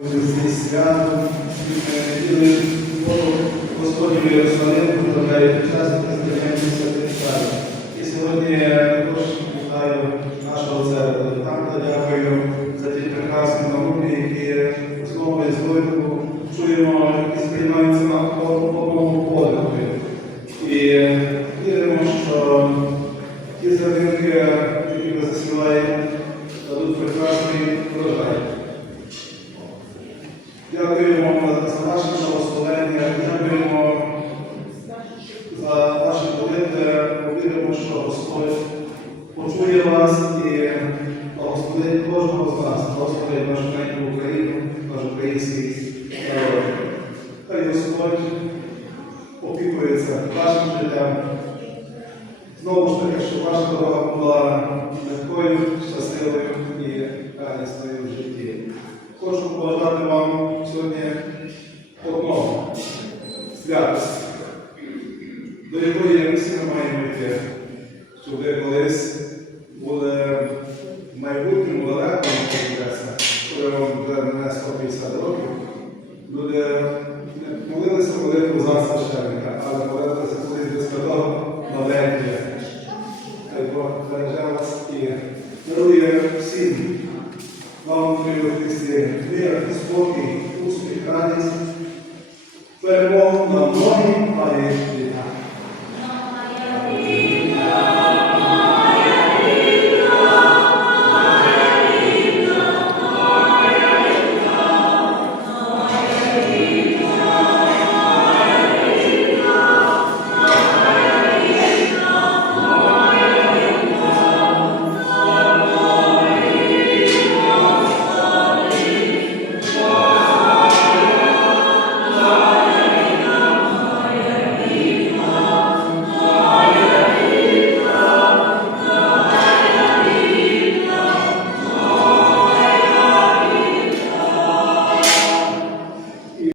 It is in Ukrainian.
І сьогодні я також вітаю нашого церкви. Там дякую за ті прекрасні науки, які основою звитку чуємо і сприймаються на одному І віримо, що ті завинки, які ми Дякую вам за ваше благословення, дякуємо за ваші молитви. Повіримо, що Господь почує вас і благословить кожного з вас, благословить нашу неньку Україну, наш український народ. Хай Господь опікується вашим життям. Знову ж таки, щоб ваша дорога була легкою, щасливою. Хочу побажати вам сьогодні одного свята, до якої я всі не маємо йти, щоб ви колись були в майбутньому далекому коли вам буде мене 150 років, люди молилися молитву за священника, але молилися колись до святого Валерія. Хай Бог береже вас і дарує всім. вам у Христі віра, спокій, успіх, радість, перемогу на многі, а й